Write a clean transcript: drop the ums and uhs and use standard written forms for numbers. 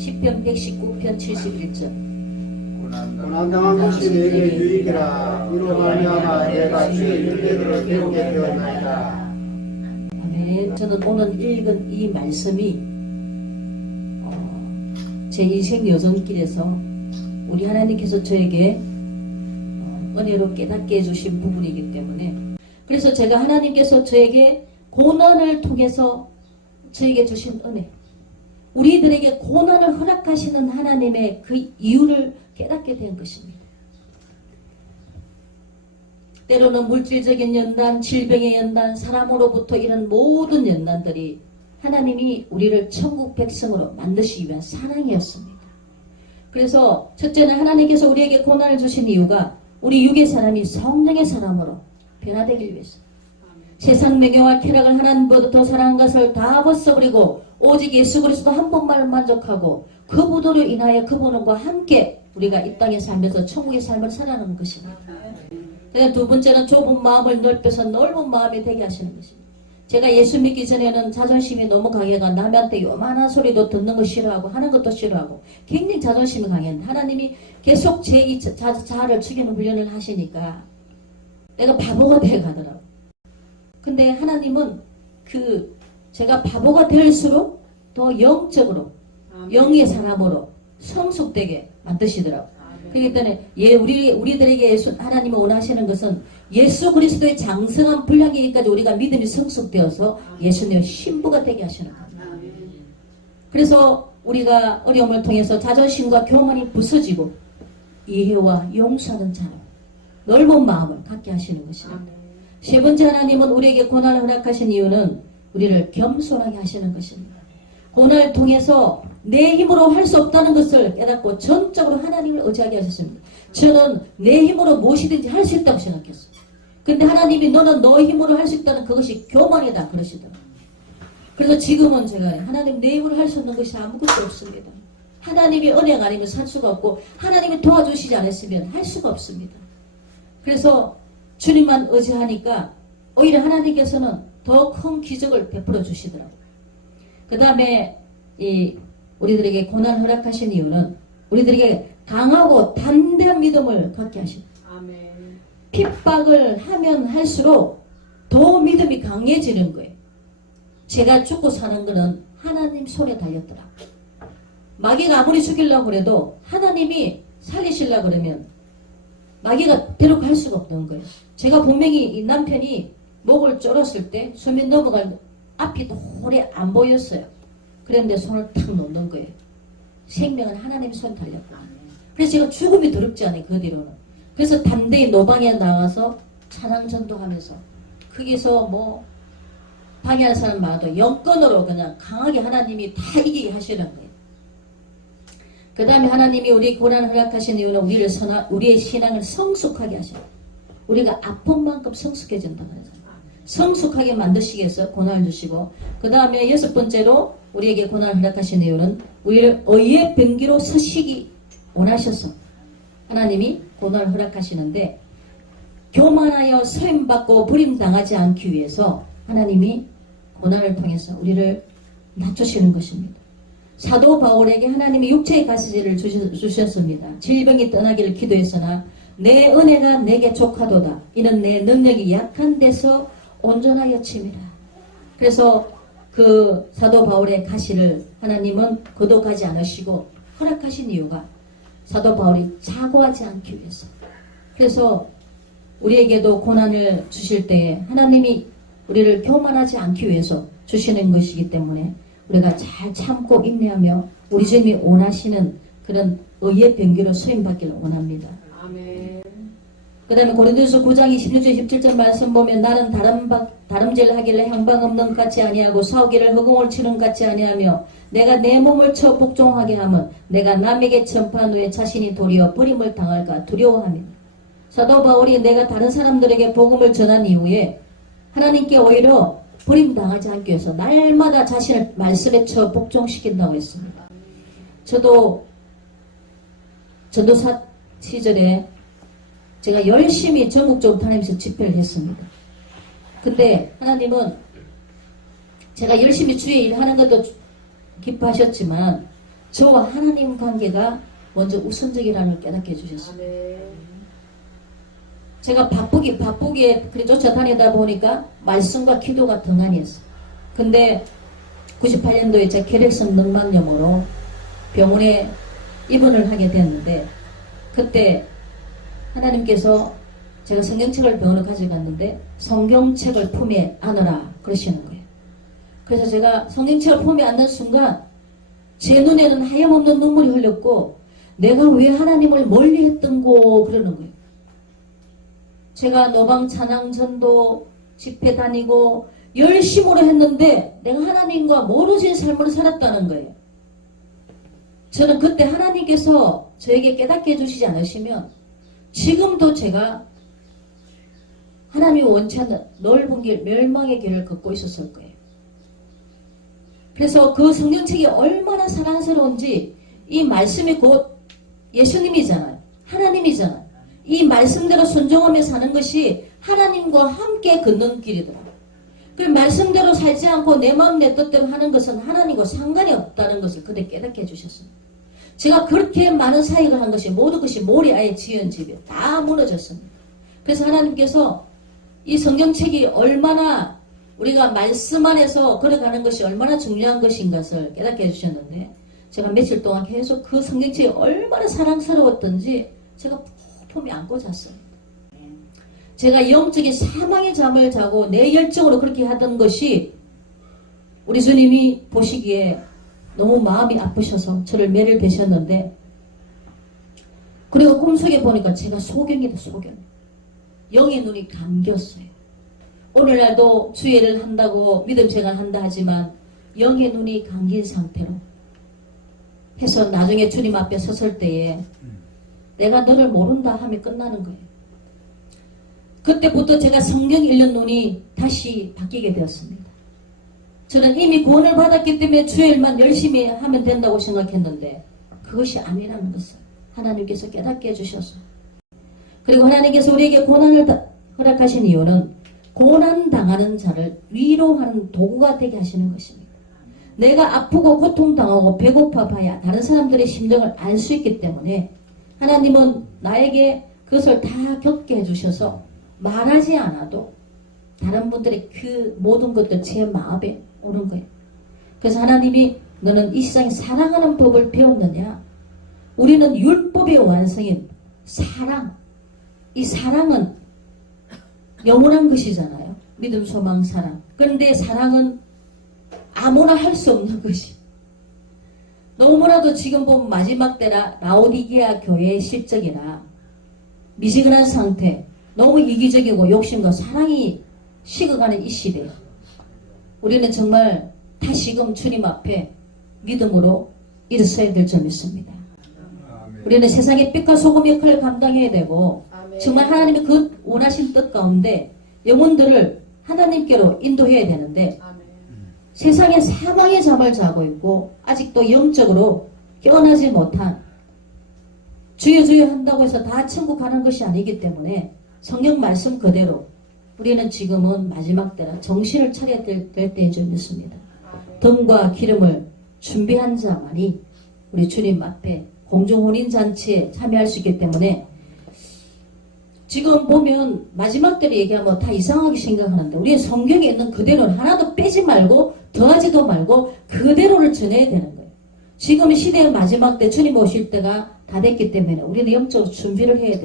시편 119편 71절. 고난당한 것이 내게 유익이라. 이로 말미암아 내가 주의 율례들을 배우게 되었나이다. 아멘. 저는 오늘 읽은 이 말씀이 제 인생 여정길에서 우리 하나님께서 저에게 은혜로 깨닫게 해주신 부분이기 때문에, 그래서 제가 하나님께서 저에게 고난을 통해서 저에게 주신 은혜, 우리들에게 고난을 허락하시는 하나님의 그 이유를 깨닫게 된 것입니다. 때로는 물질적인 연단, 질병의 연단, 사람으로부터 이런 모든 연단들이 하나님이 우리를 천국 백성으로 만드시기 위한 사랑이었습니다. 그래서 첫째는 하나님께서 우리에게 고난을 주신 이유가 우리 육의 사람이 성령의 사람으로 변화되기 위해서, 세상 매경과 쾌락을 하나님보다 더 사랑한 것을 다 벗어버리고 오직 예수 그리스도 한 분만을 만족하고 그분으로 인하여 그분과 함께 우리가 이 땅에 살면서 천국의 삶을 살아가는 것입니다. 두 번째는 좁은 마음을 넓혀서 넓은 마음이 되게 하시는 것입니다. 제가 예수 믿기 전에는 자존심이 너무 강해가 남한테 요만한 소리도 듣는 거 싫어하고 하는 것도 싫어하고 굉장히 자존심이 강했는데, 하나님이 계속 제 이 자아를 죽이는 훈련을 하시니까 내가 바보가 되어 가더라고요. 근데 하나님은 제가 바보가 될수록 더 영적으로, 영의 사람으로 성숙되게 만드시더라고요. 그렇기 때문에 우리들에게 하나님이 원하시는 것은 예수 그리스도의 장성한 분량이기까지 우리가 믿음이 성숙되어서 예수님의 신부가 되게 하시는 겁니다. 그래서 우리가 어려움을 통해서 자존심과 교만이 부서지고 이해와 용서하는 자로 넓은 마음을 갖게 하시는 것입니다. 세 번째, 하나님은 우리에게 고난을 허락하신 이유는 우리를 겸손하게 하시는 것입니다. 고난을 통해서 내 힘으로 할 수 없다는 것을 깨닫고 전적으로 하나님을 의지하게 하셨습니다. 저는 내 힘으로 무엇이든지 할 수 있다고 생각했어요. 근데 하나님이 너는 너 힘으로 할 수 있다는 그것이 교만이다 그러시더라고요. 그래서 지금은 제가 하나님 내 힘으로 할 수 있는 것이 아무것도 없습니다. 하나님이 은혜가 아니면 살 수가 없고 하나님이 도와주시지 않았으면 할 수가 없습니다. 그래서 주님만 의지하니까 오히려 하나님께서는 더 큰 기적을 베풀어 주시더라고요. 그 다음에 우리들에게 고난 허락하신 이유는 우리들에게 강하고 담대한 믿음을 갖게 하십니다. 아멘. 핍박을 하면 할수록 더 믿음이 강해지는 거예요. 제가 죽고 사는 거는 하나님 손에 달렸더라. 마귀가 아무리 죽이려고 그래도 하나님이 살리시려고 그러면 마귀가 데려갈 수가 없는 거예요. 제가 분명히 이 남편이 목을 졸았을 때 수면 넘어갈 앞이 도래 안 보였어요. 그런데 손을 탁 놓는 거예요. 생명은 하나님 손에 달렸고. 그래서 제가 죽음이 두렵지 않아요. 그 뒤로는. 그래서 담대히 노방에 나가서 찬양 전도하면서 거기서 뭐 방해하는 사람 많아도 영권으로 그냥 강하게 하나님이 다 이기게 하시는 거예요. 그 다음에 하나님이 우리 고난을 허락하신 이유는 우리의 신앙을 성숙하게 하셔요. 우리가 아픈 만큼 성숙해진다고 하잖아요. 성숙하게 만드시기 위해서 고난을 주시고, 그 다음에 여섯 번째로 우리에게 고난을 허락하신 이유는 우리를 의의 병기로 서시기 원하셔서 하나님이 고난을 허락하시는데, 교만하여 서임받고 버림당하지 않기 위해서 하나님이 고난을 통해서 우리를 낮추시는 것입니다. 사도 바울에게 하나님이 육체의 가시지를 주셨습니다. 질병이 떠나기를 기도했으나 내 은혜가 내게 족하도다. 이는 내 능력이 약한 데서 온전하여 침이라. 그래서 그 사도 바울의 가시를 하나님은 거둬가지 않으시고 허락하신 이유가 사도 바울이 자고하지 않기 위해서. 그래서 우리에게도 고난을 주실 때에 하나님이 우리를 교만하지 않기 위해서 주시는 것이기 때문에 우리가 잘 참고 인내하며 우리 주님이 원하시는 그런 의의 병기로 수임받기를 원합니다. 아멘. 그 다음에 고린도서 9장 26절 17절 말씀 보면 나는 다름질 하기를 향방 없는 것 같이 아니하고 싸우기를 허공을 치는 것 같이 아니하며 내가 내 몸을 쳐 복종하게 하면 내가 남에게 전파한 후에 자신이 도리어 버림을 당할까 두려워합니다. 사도 바울이 내가 다른 사람들에게 복음을 전한 이후에 하나님께 오히려 버림당하지 않기 위해서 날마다 자신을 말씀에 쳐 복종시킨다고 했습니다. 저도 전도사 시절에 제가 열심히 전국적으로 다니면서 집회를 했습니다. 근데 하나님은 제가 열심히 주의 일하는 것도 기뻐하셨지만 저와 하나님 관계가 먼저 우선적이라는 걸 깨닫게 해주셨습니다. 제가 바쁘게 그래 쫓아다니다 보니까 말씀과 기도가 등한이었어요. 근데 98년도에 제 혈액성 늑막염으로 병원에 입원을 하게 됐는데, 그때 하나님께서 제가 성경책을 병원에 가져갔는데 성경책을 품에 안으라 그러시는 거예요. 그래서 제가 성경책을 품에 안는 순간 제 눈에는 하염없는 눈물이 흘렸고, 내가 왜 하나님을 멀리 했던고 그러는 거예요. 제가 노방 찬양 전도 집회 다니고 열심으로 했는데 내가 하나님과 멀어진 삶을 살았다는 거예요. 저는 그때 하나님께서 저에게 깨닫게 해주시지 않으시면 지금도 제가 하나님이 원치 않는 넓은 길, 멸망의 길을 걷고 있었을 거예요. 그래서 그 성경책이 얼마나 사랑스러운지, 이 말씀이 곧 예수님이잖아요. 하나님이잖아요. 이 말씀대로 순종하며 사는 것이 하나님과 함께 걷는 길이더라고요. 그 말씀대로 살지 않고 내 마음 내 뜻대로 하는 것은 하나님과 상관이 없다는 것을 그때 깨닫게 해주셨습니다. 제가 그렇게 많은 사역을 한 것이 모든 것이 몰이 아예 지은 집에 다 무너졌습니다. 그래서 하나님께서 이 성경책이 얼마나 우리가 말씀 안에서 걸어가는 것이 얼마나 중요한 것인 것을 깨닫게 해주셨는데, 제가 며칠 동안 계속 그 성경책이 얼마나 사랑스러웠던지 제가 품에 안고 잤어요. 제가 영적인 사망의 잠을 자고 내 열정으로 그렇게 하던 것이 우리 주님이 보시기에 너무 마음이 아프셔서 저를 매를 대셨는데, 그리고 꿈속에 보니까 제가 소경이다, 소경. 영의 눈이 감겼어요. 오늘날도 주예를 한다고 믿음 생활 한다 하지만 영의 눈이 감긴 상태로 해서 나중에 주님 앞에 섰을 때에 내가 너를 모른다 하면 끝나는 거예요. 그때부터 제가 성경 읽는 눈이 다시 바뀌게 되었습니다. 저는 이미 구원을 받았기 때문에 주의 일만 열심히 하면 된다고 생각했는데 그것이 아니라는 것을 하나님께서 깨닫게 해주셨어요. 그리고 하나님께서 우리에게 고난을 허락하신 이유는 고난당하는 자를 위로하는 도구가 되게 하시는 것입니다. 내가 아프고 고통당하고 배고파 봐야 다른 사람들의 심정을 알 수 있기 때문에 하나님은 나에게 그것을 다 겪게 해주셔서 말하지 않아도 다른 분들의 그 모든 것들 제 마음에 오는 거예요. 그래서 하나님이 너는 이 세상에 사랑하는 법을 배웠느냐? 우리는 율법의 완성인 사랑, 이 사랑은 영원한 것이잖아요. 믿음, 소망, 사랑. 그런데 사랑은 아무나 할 수 없는 것이. 너무나도 지금 보면 마지막 때라 라오디게아 교회의 실적이라 미지근한 상태, 너무 이기적이고 욕심과 사랑이 식어가는 이 시대에 우리는 정말 다시금 주님 앞에 믿음으로 일어서야 될 점이 있습니다. 우리는 세상의 빛과 소금 역할을 감당해야 되고 정말 하나님의 그 원하신 뜻 가운데 영혼들을 하나님께로 인도해야 되는데 세상에 사망의 잠을 자고 있고 아직도 영적으로 깨어나지 못한 주여 주여 한다고 해서 다 천국 가는 것이 아니기 때문에 성경 말씀 그대로 우리는 지금은 마지막 때라 정신을 차려야 될 때에 좀 있습니다. 덤과 기름을 준비한 자만이 우리 주님 앞에 공중혼인잔치에 참여할 수 있기 때문에 지금 보면 마지막 때를 얘기하면 다 이상하게 생각하는데 우리는 성경에 있는 그대로는 하나도 빼지 말고 더하지도 말고 그대로를 전해야 되는 거예요. 지금 시대의 마지막 때 주님 오실 때가 다 됐기 때문에 우리는 영적으로 준비를 해야 돼요.